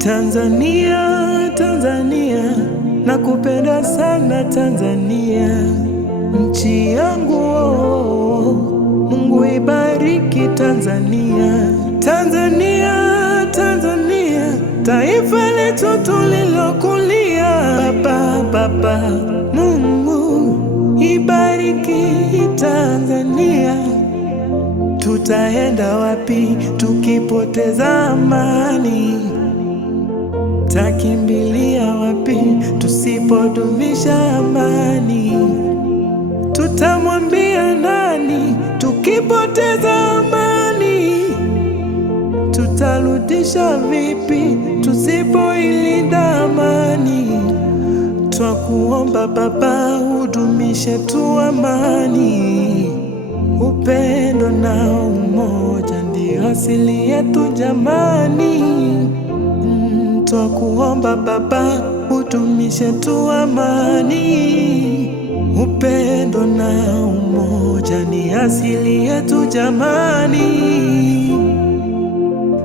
Tanzania, Tanzania, nakupenda sana Tanzania, nchi yangu oh. Mungu ibariki Tanzania, Tanzania, Tanzania, taifa letu tulilokulia. Baba, Mungu ibariki Tanzania. Tutaenda wapi tukipoteza amani? Takimbilia wapi tusipodumisha amani? Tutamwambia nani tukipoteza amani? Tutarudisha vipi tusipoilinda amani? Twakuomba Baba, udumishe tu amani. Upendo na umoja ndio asili yetu jamani. Twakuomba Baba, udumishe tu amani. Upendo na umoja ni asili yetu jamani.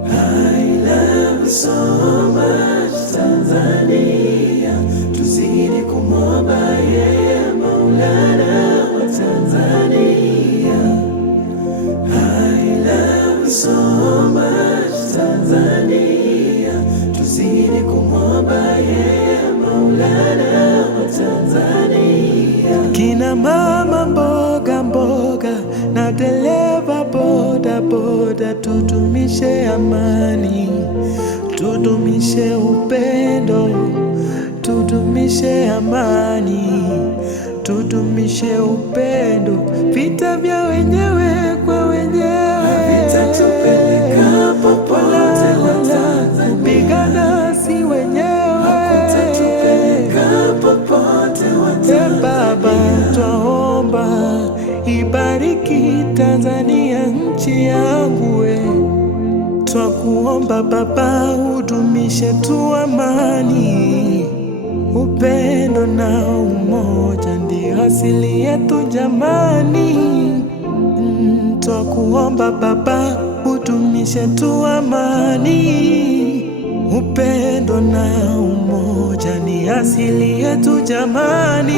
I love you so much Tanzania, tuzidi kumwomba yeye Maulana wa Tanzania. I love you so much Tanzania, tuzidi kumwomba yeye Maulana wa Tanzania. Kina mama mboga mboga na dereva boda boda, tudumishe amani, tudumishe upendo, tudumishe amani, tudumishe upendo. Vita vya wenyewe kwa wenyewe havitatupeleka popote Watanzania. Pigana si wenyewe havitatupeleka popote Watanzania. Baba, twaomba ibariki Tanzania, nchi yangu we. Twakuomba Baba, udumishe tu amani. Upendo na umoja ndio asili yetu jamani. Twakuomba Baba, udumishe tu amani. Upendo na umoja ni asili yetu jamani.